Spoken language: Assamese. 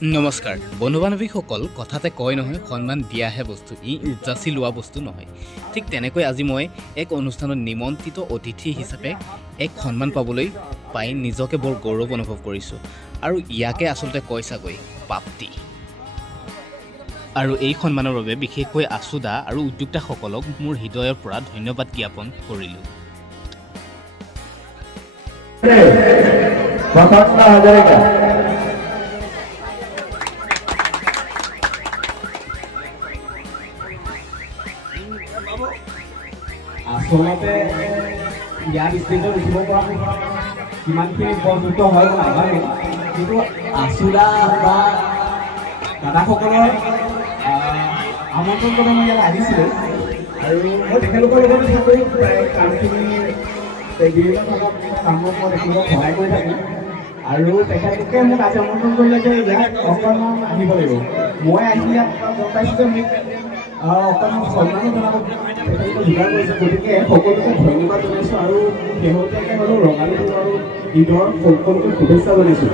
নমস্কাৰ বন্ধু বান্ধৱীসকল কথাতে কয় নহয় সন্মান দিয়াহে বস্তু ই উদযাচি লোৱা বস্তু নহয় ঠিক তেনেকৈ আজি মই এক অনুষ্ঠানত নিমন্ত্ৰিত অতিথি হিচাপে এক সন্মান পাবলৈ পাই নিজকে বৰ গৌৰৱ অনুভৱ কৰিছোঁ আৰু ইয়াকে আচলতে কয় চাগৈ প্ৰাপ্তি আৰু এই সন্মানৰ বাবে বিশেষকৈ আছুদা আৰু উদ্যোক্তাসকলক মোৰ হৃদয়ৰ পৰা ধন্যবাদ জ্ঞাপন কৰিলোঁ। আচলতে ইয়াত ষ্টেজত উঠিব পৰা কিমানখিনি উপযুক্ত হয় নাজানো, কিন্তু আছুদা বা দাদাসকলৰ আমন্ত্ৰণ কৰি মই ইয়াত আহিছিলোঁ আৰু মই তেখেতলোকৰ লগত চাকৰি কামখিনি বিভিন্ন ধৰণৰ কামত মই তেখেতলোকক সহায় কৰি থাকোঁ আৰু তেখেতলোকে মোক আজি আমন্ত্ৰণ কৰিলে যে ইয়াত অকণমান আহিব লাগিব। মই আহি ইয়াত গম পাইছোঁ যে মোক অকণমান সন্মানো জনাব যোগাৰ কৰিছে, গতিকে সকলোকে ধন্যবাদ জনাইছোঁ আৰু শেহতীয়াকৈ হ'লেও ৰঙালী বিহু আৰু ঈদৰ সকলোকে শুভেচ্ছা জনাইছোঁ।